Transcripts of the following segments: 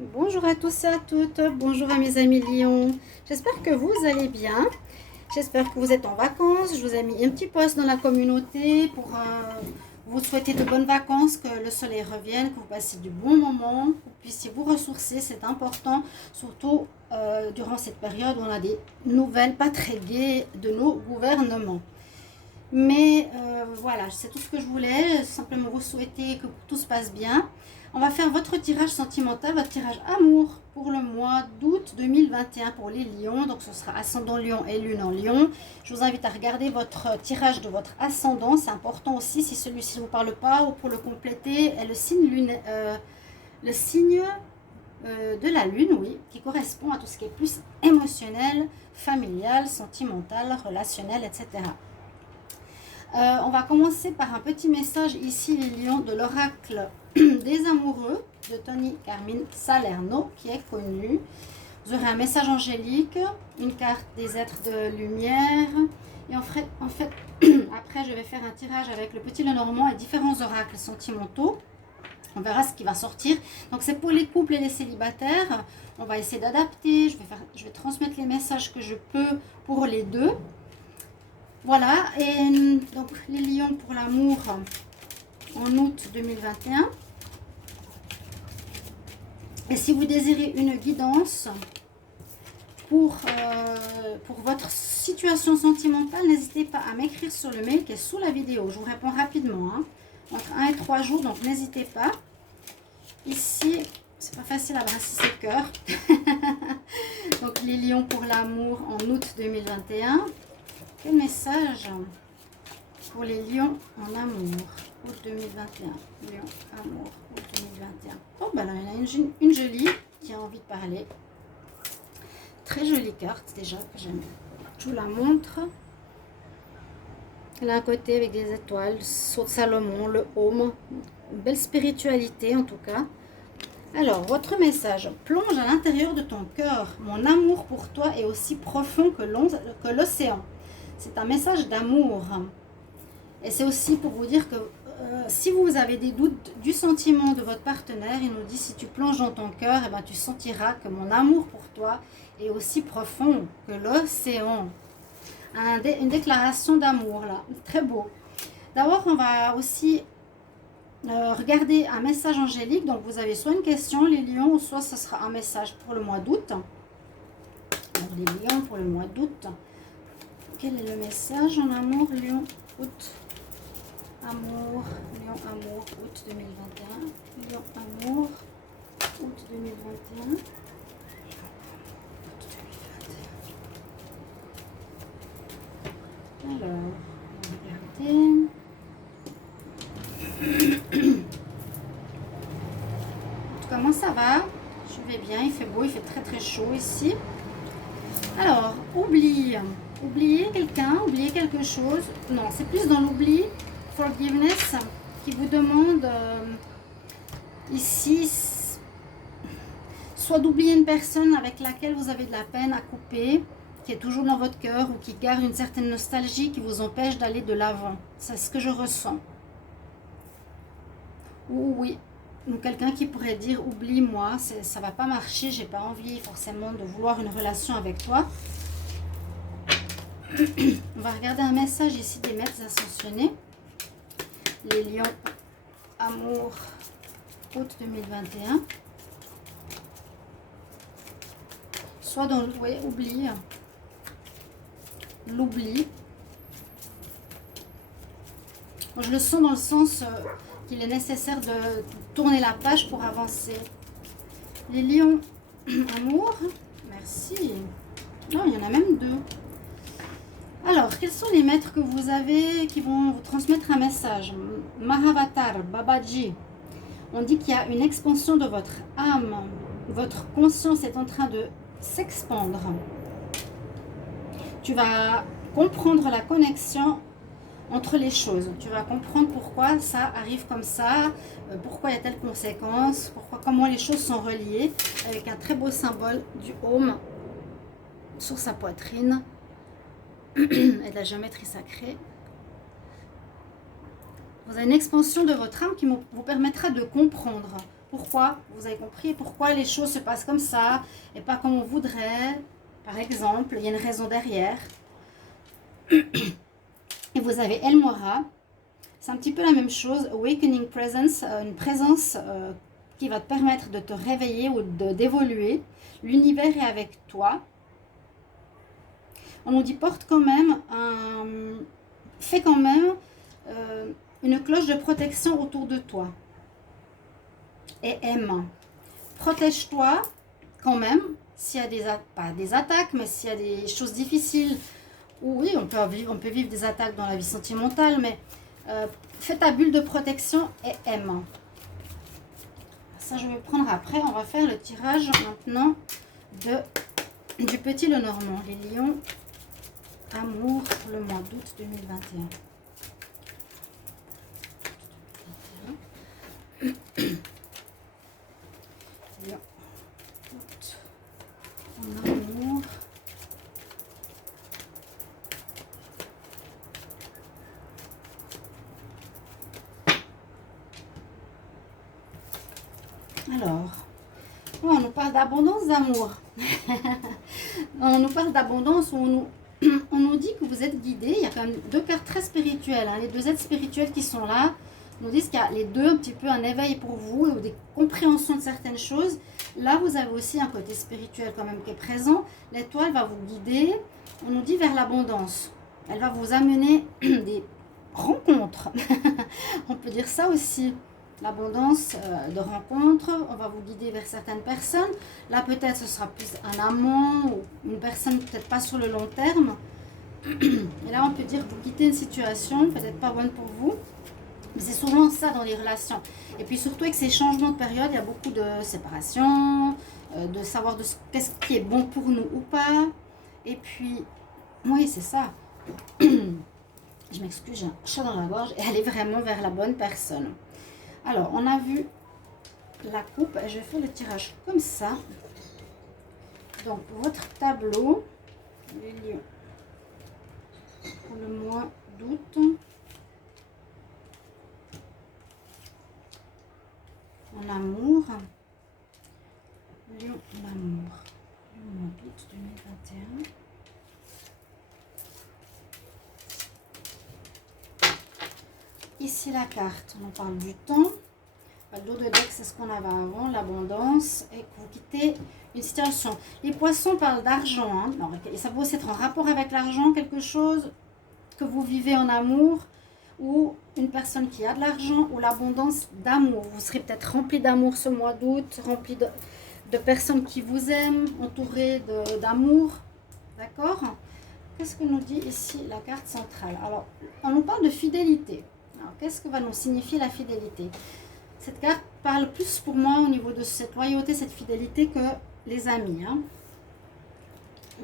Bonjour à tous et à toutes, bonjour à mes amis lions. J'espère que vous allez bien. J'espère que vous êtes en vacances. Je vous ai mis un petit post dans la communauté pour vous souhaiter de bonnes vacances, que le soleil revienne, que vous passiez du bon moment, que vous puissiez vous ressourcer. C'est important, surtout durant cette période où on a des nouvelles pas très gaies de nos gouvernements. Mais voilà, c'est tout ce que je voulais, simplement vous souhaiter que tout se passe bien. On va faire votre tirage sentimental, votre tirage amour pour le mois d'août 2021 pour les lions. Donc ce sera ascendant lion et lune en lion. Je vous invite à regarder votre tirage de votre ascendant. C'est important aussi si celui-ci ne vous parle pas ou pour le compléter. Et le signe de la lune, oui, qui correspond à tout ce qui est plus émotionnel, familial, sentimental, relationnel, etc. On va commencer par un petit message ici, les lions, de l'oracle des amoureux de Tony Carmine Salerno, qui est connu. Vous aurez un message angélique, une carte des êtres de lumière. Et en fait après, je vais faire un tirage avec le petit Lenormand et différents oracles sentimentaux. On verra ce qui va sortir. Donc, c'est pour les couples et les célibataires. On va essayer d'adapter. Je vais transmettre les messages que je peux pour les deux. Voilà, et donc les lions pour l'amour en août 2021. Et si vous désirez une guidance pour votre situation sentimentale, n'hésitez pas à m'écrire sur le mail qui est sous la vidéo. Je vous réponds rapidement, hein, entre 1 et 3 jours, donc n'hésitez pas. Ici, c'est pas facile à brasser ses cœurs. Donc les lions pour l'amour en août 2021. Quel message pour les lions en amour, août 2021. Lion, amour, août 2021. Oh, ben là, il y en a une jolie qui a envie de parler. Très jolie carte déjà que j'aime. Je vous la montre. Elle a un côté avec des étoiles, le sceau de Salomon, le home. Une belle spiritualité en tout cas. Alors, votre message. Plonge à l'intérieur de ton cœur. Mon amour pour toi est aussi profond que l'océan. C'est un message d'amour. Et c'est aussi pour vous dire que si vous avez des doutes du sentiment de votre partenaire, il nous dit si tu plonges dans ton cœur, eh ben, tu sentiras que mon amour pour toi est aussi profond que l'océan. Une déclaration d'amour là, très beau. D'abord, on va aussi regarder un message angélique. Donc vous avez soit une question, les lions, ou soit ce sera un message pour le mois d'août. Donc les lions pour le mois d'août. Quel est le message en amour, lion, août? Amour, lion, amour, août 2021. Lion, amour, août 2021. Alors, regardez. Comment ça va? Je vais bien, il fait beau, il fait très très chaud ici. Alors, oubliez quelqu'un, oubliez quelque chose. Non, c'est plus dans l'oubli, forgiveness, qui vous demande ici soit d'oublier une personne avec laquelle vous avez de la peine à couper, qui est toujours dans votre cœur ou qui garde une certaine nostalgie qui vous empêche d'aller de l'avant. C'est ce que je ressens. Ou oui, ou quelqu'un qui pourrait dire oublie-moi, ça va pas marcher, j'ai pas envie forcément de vouloir une relation avec toi. On va regarder un message ici des maîtres ascensionnés. Les lions, amour, août 2021. Soit dans oubli, l'oubli. Je le sens dans le sens qu'il est nécessaire de tourner la page pour avancer. Les lions, amour, merci. Non, il y en a même deux. Alors, quels sont les maîtres que vous avez qui vont vous transmettre un message? Mahavatar, Babaji. On dit qu'il y a une expansion de votre âme. Votre conscience est en train de s'expandre. Tu vas comprendre la connexion entre les choses. Tu vas comprendre pourquoi ça arrive comme ça, pourquoi il y a telle conséquence, comment les choses sont reliées, avec un très beau symbole du home sur sa poitrine et de la géométrie sacrée. Vous avez une expansion de votre âme qui vous permettra de comprendre pourquoi, vous avez compris, pourquoi les choses se passent comme ça et pas comme on voudrait, par exemple, il y a une raison derrière. Et vous avez El Mora, c'est un petit peu la même chose, Awakening Presence, une présence qui va te permettre de te réveiller ou d'évoluer. L'univers est avec toi. On nous dit porte quand même, fais quand même une cloche de protection autour de toi. Et aime. Protège-toi quand même, s'il y a pas des attaques, mais s'il y a des choses difficiles, oui, on peut vivre des attaques dans la vie sentimentale, mais fais ta bulle de protection et aime. Ça, je vais prendre après. On va faire le tirage maintenant du petit Lenormand, les lions, amour, pour le mois d'août 2021. Lion, août, en amour. Alors, on nous parle d'abondance d'amour. On nous parle d'abondance, on nous dit que vous êtes guidés. Il y a quand même deux cartes très spirituelles. Hein. Les deux êtres spirituels qui sont là nous disent qu'il y a les deux un petit peu un éveil pour vous ou des compréhensions de certaines choses. Là, vous avez aussi un côté spirituel quand même qui est présent. L'étoile va vous guider. On nous dit vers l'abondance. Elle va vous amener des rencontres. On peut dire ça aussi. L'abondance de rencontres, on va vous guider vers certaines personnes. Là, peut-être ce sera plus un amant ou une personne peut-être pas sur le long terme. Et là, on peut dire que vous quittez une situation peut-être pas bonne pour vous. Mais c'est souvent ça dans les relations. Et puis surtout avec ces changements de période, il y a beaucoup de séparation, de savoir qu'est-ce qui est bon pour nous ou pas. Et puis, oui, c'est ça. Je m'excuse, j'ai un chat dans la gorge et elle est vraiment vers la bonne personne. Alors, on a vu la coupe. Je vais faire le tirage comme ça. Donc, votre tableau, les lions, pour le mois d'août. En amour. Lion, en amour. Le mois d'août 2021. Ici la carte, on en parle du temps. Le dos de deck, c'est ce qu'on avait avant, l'abondance. Et que vous quittez une situation. Les poissons parlent d'argent. Hein. Ça peut aussi être en rapport avec l'argent, quelque chose que vous vivez en amour. Ou une personne qui a de l'argent. Ou l'abondance d'amour. Vous serez peut-être rempli d'amour ce mois d'août. Rempli de personnes qui vous aiment. Entouré d'amour. D'accord? Qu'est-ce que nous dit ici la carte centrale? Alors, on nous parle de fidélité. Qu'est-ce que va nous signifier la fidélité? Cette carte parle plus pour moi au niveau de cette loyauté, cette fidélité que les amis. Hein.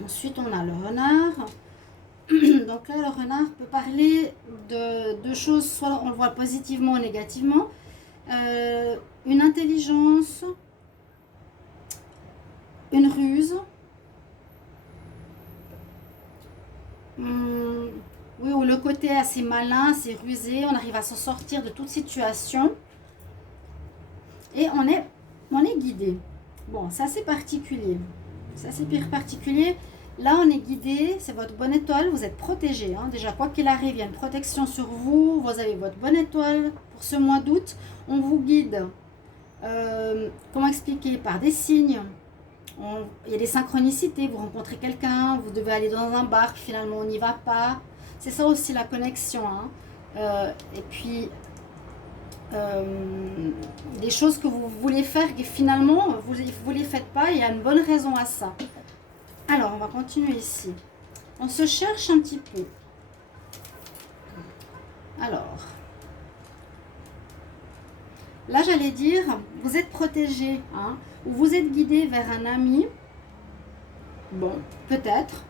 Ensuite, on a le renard. Donc là, le renard peut parler de choses, soit on le voit positivement ou négativement. Une intelligence, une ruse. Oui, ou le côté assez malin, assez rusé, on arrive à s'en sortir de toute situation. Et on est guidé. Bon, c'est assez particulier. C'est assez particulier. Là, on est guidé, c'est votre bonne étoile, vous êtes protégé. Hein. Déjà, quoi qu'il arrive, il y a une protection sur vous. Vous avez votre bonne étoile pour ce mois d'août. On vous guide, comment expliquer, par des signes. Il y a des synchronicités, vous rencontrez quelqu'un, vous devez aller dans un bar, finalement on n'y va pas. C'est ça aussi la connexion. Hein. Et puis, des choses que vous voulez faire et finalement vous ne les faites pas, il y a une bonne raison à ça. Alors, on va continuer ici. On se cherche un petit peu. Alors, là j'allais dire, vous êtes protégé, hein, ou vous êtes guidé vers un ami, bon, peut-être,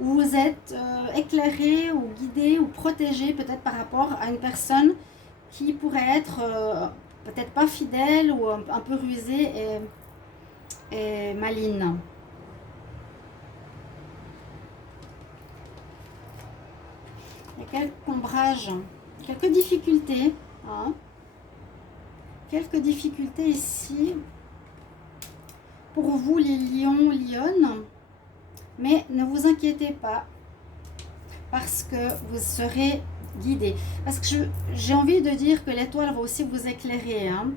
ou vous êtes éclairé ou guidé ou protégé peut-être par rapport à une personne qui pourrait être peut-être pas fidèle ou un peu rusée et maligne. Il y a quelques ombrages, quelques difficultés, hein, quelques difficultés ici pour vous les lions, lionnes. Mais ne vous inquiétez pas parce que vous serez guidés. Parce que j'ai envie de dire que l'étoile va aussi vous éclairer. Hein.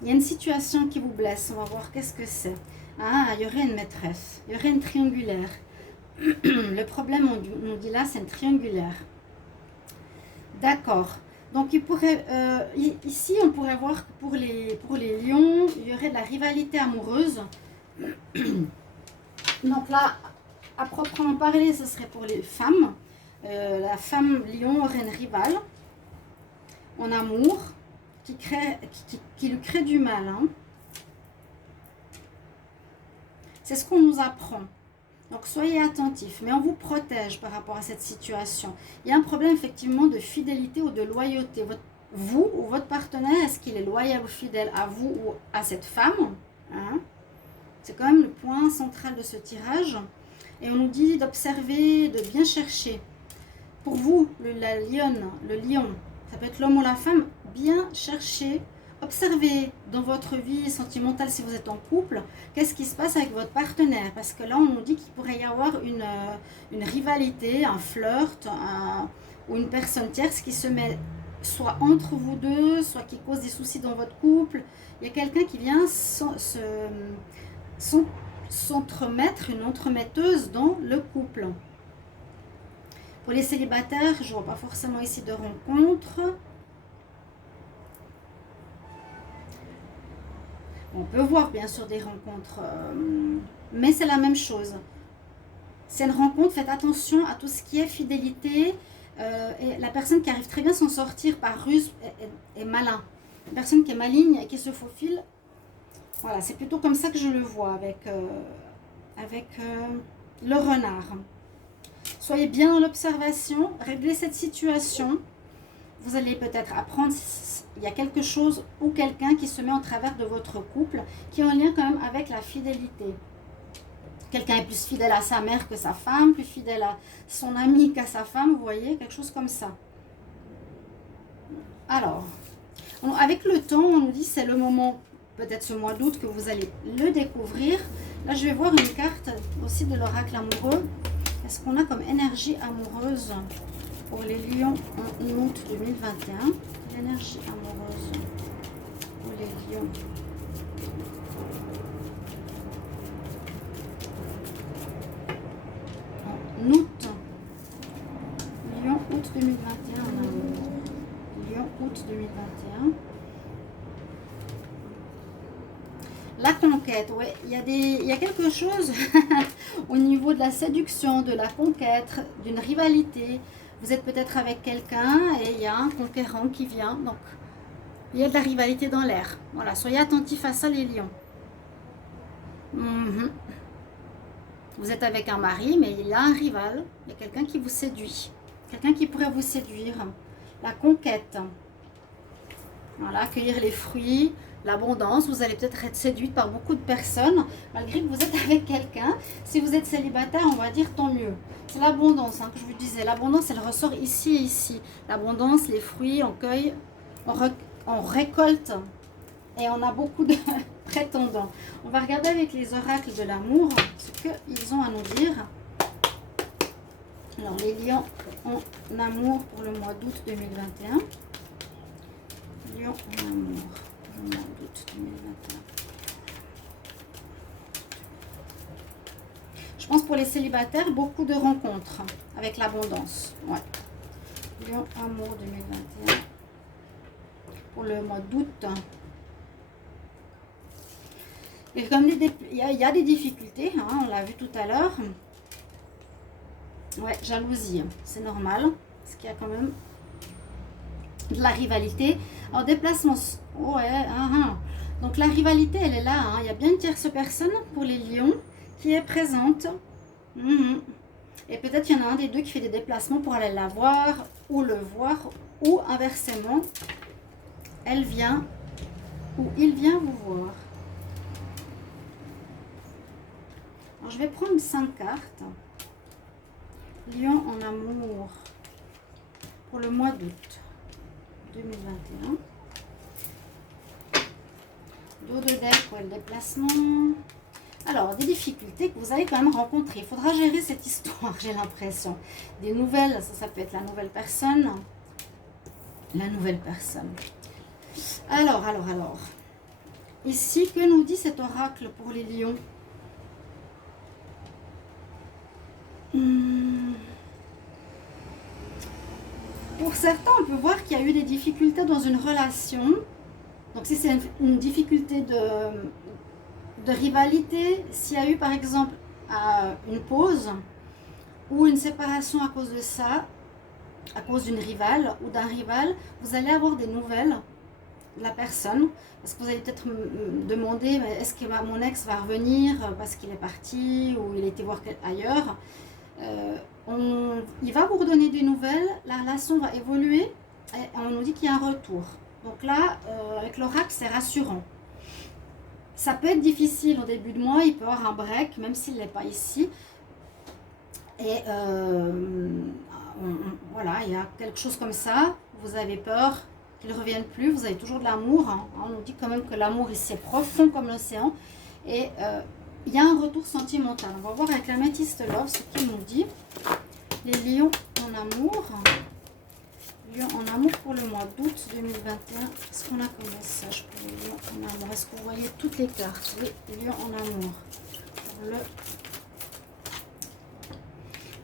Il y a une situation qui vous blesse. On va voir qu'est-ce que c'est. Ah, il y aurait une maîtresse. Il y aurait une triangulaire. Le problème, on nous dit là, c'est une triangulaire. D'accord. Donc, il pourrait, ici, on pourrait voir que pour les lions, il y aurait de la rivalité amoureuse. Donc là, à proprement parler, ce serait pour les femmes. La femme lion aurait une rivale en amour qui lui crée du mal. Hein. C'est ce qu'on nous apprend. Donc, soyez attentifs, mais on vous protège par rapport à cette situation. Il y a un problème effectivement de fidélité ou de loyauté. Vous ou votre partenaire, est-ce qu'il est loyal ou fidèle à vous ou à cette femme? Hein? C'est quand même le point central de ce tirage. Et on nous dit d'observer, de bien chercher. Pour vous, la lionne, le lion, ça peut être l'homme ou la femme, bien chercher. Observez dans votre vie sentimentale, si vous êtes en couple, qu'est-ce qui se passe avec votre partenaire. Parce que là, on nous dit qu'il pourrait y avoir une rivalité, un flirt, ou une personne tierce qui se met soit entre vous deux, soit qui cause des soucis dans votre couple. Il y a quelqu'un qui vient s'entremettre, une entremetteuse dans le couple. Pour les célibataires, je ne vois pas forcément ici de rencontre. On peut voir bien sûr des rencontres, mais c'est la même chose. C'est une rencontre, faites attention à tout ce qui est fidélité. Et la personne qui arrive très bien à s'en sortir par ruse est malin. Une personne qui est maligne et qui se faufile, voilà, c'est plutôt comme ça que je le vois avec le renard. Soyez bien dans l'observation, réglez cette situation. Vous allez peut-être apprendre, il y a quelque chose ou quelqu'un qui se met en travers de votre couple, qui est en lien quand même avec la fidélité. Quelqu'un est plus fidèle à sa mère que sa femme, plus fidèle à son ami qu'à sa femme, vous voyez, quelque chose comme ça. Alors, avec le temps, on nous dit c'est le moment, peut-être ce mois d'août, que vous allez le découvrir. Là, je vais voir une carte aussi de l'oracle amoureux. Qu'est-ce qu'on a comme énergie amoureuse pour les lions en août 2021? L'énergie amoureuse pour les lions. En août. Lion, août 2021 en amour. Lion, août 2021. La conquête, oui, il y a quelque chose au niveau de la séduction, de la conquête, d'une rivalité. Vous êtes peut-être avec quelqu'un et il y a un conquérant qui vient. Donc, il y a de la rivalité dans l'air. Voilà, soyez attentifs à ça les lions. Vous êtes avec un mari, mais il y a un rival. Il y a quelqu'un qui vous séduit. Quelqu'un qui pourrait vous séduire. La conquête. Voilà, accueillir les fruits, l'abondance. Vous allez peut-être être séduite par beaucoup de personnes, malgré que vous êtes avec quelqu'un. Si vous êtes célibataire, on va dire tant mieux. C'est l'abondance que je vous disais. L'abondance, elle ressort ici et ici. L'abondance, les fruits, on cueille, on récolte et on a beaucoup de prétendants. On va regarder avec les oracles de l'amour ce qu'ils ont à nous dire. Alors, les lions en amour pour le mois d'août 2021. Lion en amour, le mois d'août 2021. Je pense pour les célibataires, beaucoup de rencontres avec l'abondance. Ouais. Lion amour 2021. Pour le mois d'août. Il y a des difficultés, hein, on l'a vu tout à l'heure. Ouais, jalousie, c'est normal. Parce qu'il y a quand même de la rivalité. Alors, déplacement, ouais, donc la rivalité, elle est là. Hein. Il y a bien une tierce personne pour les lions qui est présente. Et peut-être il y en a un des deux qui fait des déplacements pour aller la voir ou le voir. Ou inversement, elle vient ou il vient vous voir. Alors, je vais prendre 5 cartes. Lion en amour pour le mois d'août 2021. Dos de deck, ouais, le déplacement. Alors, des difficultés que vous allez quand même rencontrer. Il faudra gérer cette histoire, j'ai l'impression. Des nouvelles, ça peut être la nouvelle personne. La nouvelle personne. Alors. Ici, que nous dit cet oracle pour les lions? Pour certains, on peut voir qu'il y a eu des difficultés dans une relation. Donc, si c'est une difficulté de rivalité, s'il y a eu par exemple une pause ou une séparation à cause de ça, à cause d'une rivale ou d'un rival, vous allez avoir des nouvelles de la personne. Parce que vous allez peut-être me demander, est-ce que mon ex va revenir parce qu'il est parti ou il a été voir ailleurs. Il va vous redonner des nouvelles, la relation va évoluer et on nous dit qu'il y a un retour. Donc là, avec l'oracle, c'est rassurant. Ça peut être difficile au début de mois, il peut y avoir un break, même s'il n'est pas ici. Et voilà, il y a quelque chose comme ça, vous avez peur qu'il ne revienne plus, vous avez toujours de l'amour. Hein. On nous dit quand même que l'amour ici est profond comme l'océan. Et il y a un retour sentimental. On va voir avec la métiste Love ce qu'il nous dit. Les lions en amour. Lions en amour pour le mois d'août 2021. Qu'est-ce qu'on a comme message pour les lions en amour? Est-ce que vous voyez toutes les cartes? Oui, lions en amour. Pour le...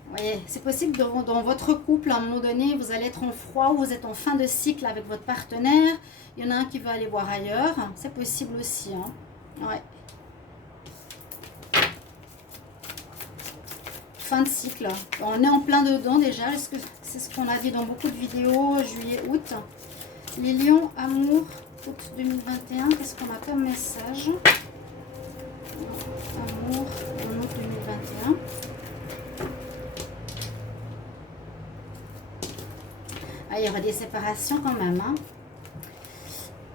Vous voyez, c'est possible que dans votre couple, à un moment donné, vous allez être en froid ou vous êtes en fin de cycle avec votre partenaire. Il y en a un qui veut aller voir ailleurs. C'est possible aussi. Hein. Ouais. Fin de cycle. On est en plein dedans déjà. C'est ce qu'on a dit dans beaucoup de vidéos, juillet, août. Les lions, amour, août 2021. Qu'est-ce qu'on a comme message? Amour, en août 2021. Ah, il y aura des séparations quand même. Hein.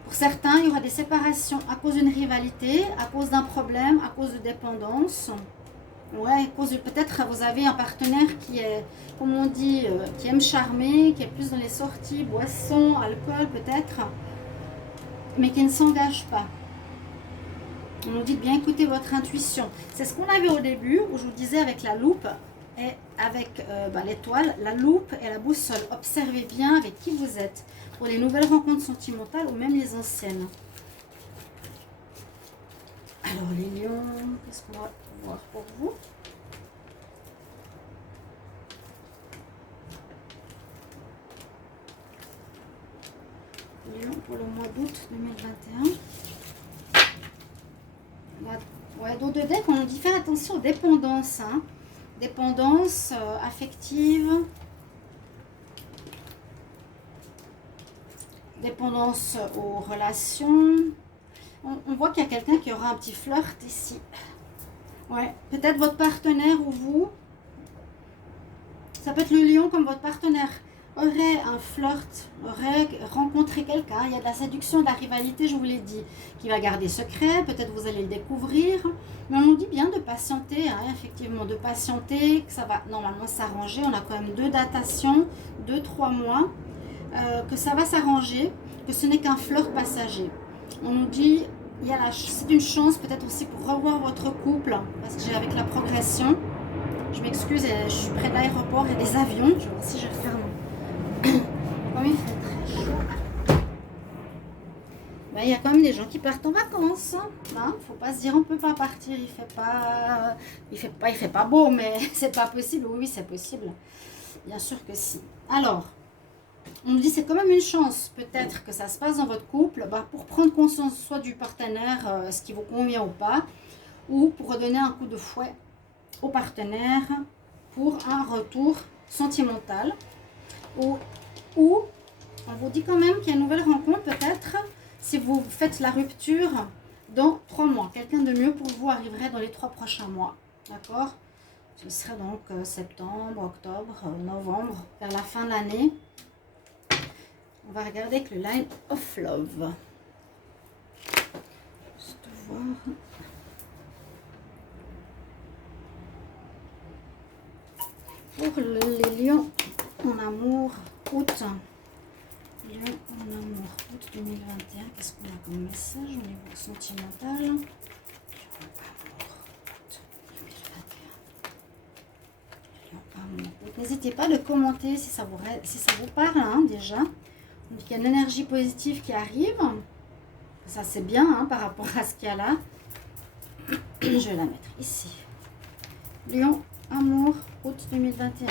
Pour certains, il y aura des séparations à cause d'une rivalité, à cause d'un problème, à cause de dépendance. Ouais, à cause de peut-être vous avez un partenaire qui est, comme on dit, qui aime charmer, qui est plus dans les sorties, boissons, alcool peut-être, mais qui ne s'engage pas. On nous dit de bien écouter votre intuition. C'est ce qu'on avait au début, où je vous disais avec la loupe et avec l'étoile, la loupe et la boussole. Observez bien avec qui vous êtes pour les nouvelles rencontres sentimentales ou même les anciennes. Alors les lions, qu'est-ce qu'on va voir pour vous? Lion pour le mois d'août 2021. Ouais, dos de deck, on nous dit faire attention aux dépendances. Hein. Dépendance affective. Dépendance aux relations. On voit qu'il y a quelqu'un qui aura un petit flirt ici. Ouais, peut-être votre partenaire ou vous. Ça peut être le lion comme votre partenaire. Aurait un flirt, aurait rencontré quelqu'un. Il y a de la séduction, de la rivalité, je vous l'ai dit, qui va garder secret. Peut-être vous allez le découvrir. Mais on nous dit bien de patienter, hein, effectivement, de patienter, que ça va normalement s'arranger. On a quand même 2 datations, 2-3 mois, que ça va s'arranger, que ce n'est qu'un flirt passager. On nous dit, c'est une chance peut-être aussi pour revoir votre couple, parce que j'ai avec la progression. Je m'excuse, je suis près de l'aéroport et des avions. Je vais voir si je ferme. Comme il fait très chaud. Ben, il y a quand même des gens qui partent en vacances. Hein. Faut pas se dire on peut pas partir, il fait pas beau, mais c'est pas possible. Oui, c'est possible. Bien sûr que si. Alors, on nous dit c'est quand même une chance peut-être que ça se passe dans votre couple pour prendre conscience soit du partenaire, ce qui vous convient ou pas, ou pour redonner un coup de fouet au partenaire pour un retour sentimental. Ou on vous dit quand même qu'il y a une nouvelle rencontre peut-être si vous faites la rupture dans 3 mois. Quelqu'un de mieux pour vous arriverait dans les 3 prochains mois. D'accord? Ce serait donc septembre, octobre, novembre, vers la fin de l'année. On va regarder avec le Line of Love. Juste voir. Pour les lions en amour, août Lion en amour, août 2021. Qu'est-ce qu'on a comme message au niveau sentimental? Lion amour, août 2021. Lion amour. N'hésitez pas de commenter si ça vous parle, hein, déjà. Donc, il y a une énergie positive qui arrive. Ça, c'est bien, hein, par rapport à ce qu'il y a là. Je vais la mettre ici. Lion amour, août 2021.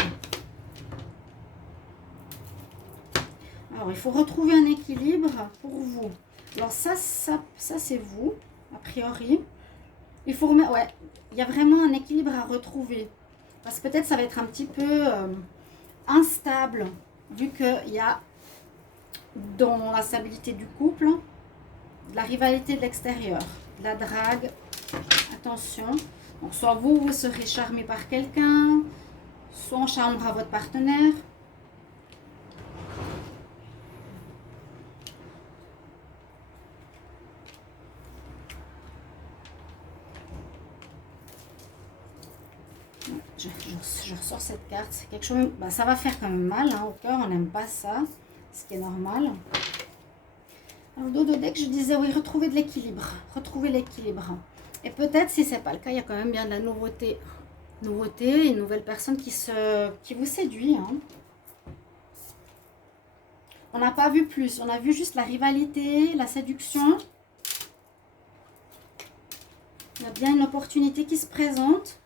Alors, il faut retrouver un équilibre pour vous. Alors, ça c'est vous, a priori. Il faut remettre... Ouais, il y a vraiment un équilibre à retrouver. Parce que peut-être ça va être un petit peu instable, vu qu'il y a dans la stabilité du couple, de la rivalité de l'extérieur, de la drague. Attention. Donc, soit vous serez charmé par quelqu'un, soit on charmera votre partenaire. Je ressors cette carte. C'est quelque chose. Bah, ça va faire quand même mal, hein, au cœur. On n'aime pas ça, ce qui est normal. Alors, dos de deck, je disais oui, retrouver de l'équilibre. Retrouver l'équilibre. Et peut-être, si ce n'est pas le cas, il y a quand même bien de la nouveauté. Nouveauté, une nouvelle personne qui vous séduit. Hein. On n'a pas vu plus. On a vu juste la rivalité, la séduction. Il y a bien une opportunité qui se présente.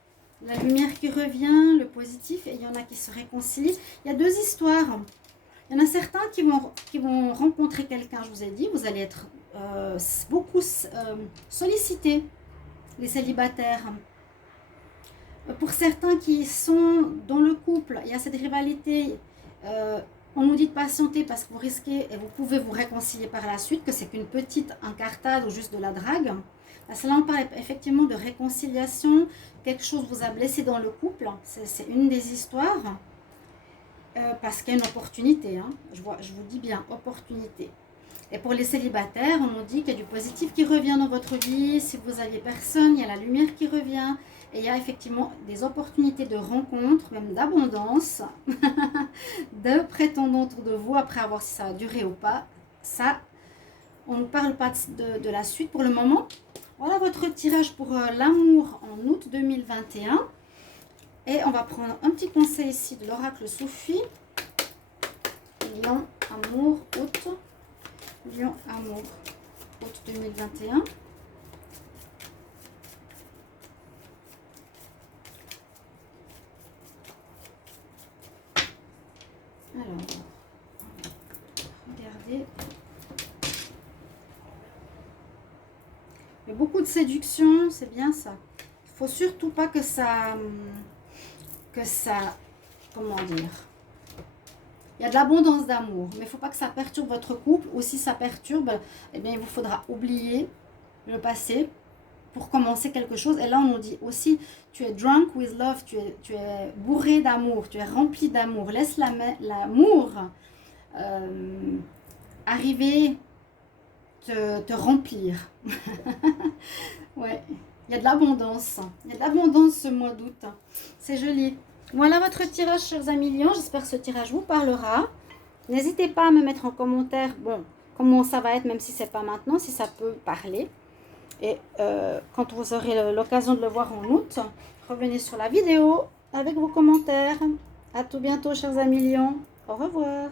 La lumière qui revient, le positif, et il y en a qui se réconcilient. Il y a deux histoires. Il y en a certains qui vont rencontrer quelqu'un, je vous ai dit. Vous allez être beaucoup sollicités, les célibataires. Pour certains qui sont dans le couple, il y a cette rivalité. On nous dit de patienter parce que vous risquez, et vous pouvez vous réconcilier par la suite, que c'est qu'une petite incartade ou juste de la drague. Là, on parle effectivement de réconciliation. Quelque chose vous a blessé dans le couple. C'est une des histoires. Parce qu'il y a une opportunité. Hein. Je vous dis bien, opportunité. Et pour les célibataires, on nous dit qu'il y a du positif qui revient dans votre vie. Si vous n'aviez personne, il y a la lumière qui revient. Et il y a effectivement des opportunités de rencontre, même d'abondance, de prétendants autour de vous, après avoir si ça a duré ou pas. Ça, on ne parle pas de la suite pour le moment. Voilà votre tirage pour l'amour en août 2021. Et on va prendre un petit conseil ici de l'oracle Sophie. Lion, amour, août. Lion, amour, août 2021. Alors, regardez. Il y a beaucoup de séduction, c'est bien ça. Il ne faut surtout pas que ça, comment dire, il y a de l'abondance d'amour, mais il ne faut pas que ça perturbe votre couple, ou si ça perturbe, eh bien il vous faudra oublier le passé pour commencer quelque chose. Et là on nous dit aussi, tu es drunk with love, tu es bourré d'amour, tu es rempli d'amour, laisse l'amour arriver, te remplir. Ouais, il y a de l'abondance. Il y a de l'abondance ce mois d'août. C'est joli. Voilà votre tirage, chers amis lions. J'espère que ce tirage vous parlera. N'hésitez pas à me mettre en commentaire, bon, comment ça va être, même si c'est pas maintenant, si ça peut parler. Et quand vous aurez l'occasion de le voir en août, revenez sur la vidéo avec vos commentaires. À tout bientôt, chers amis lions. Au revoir.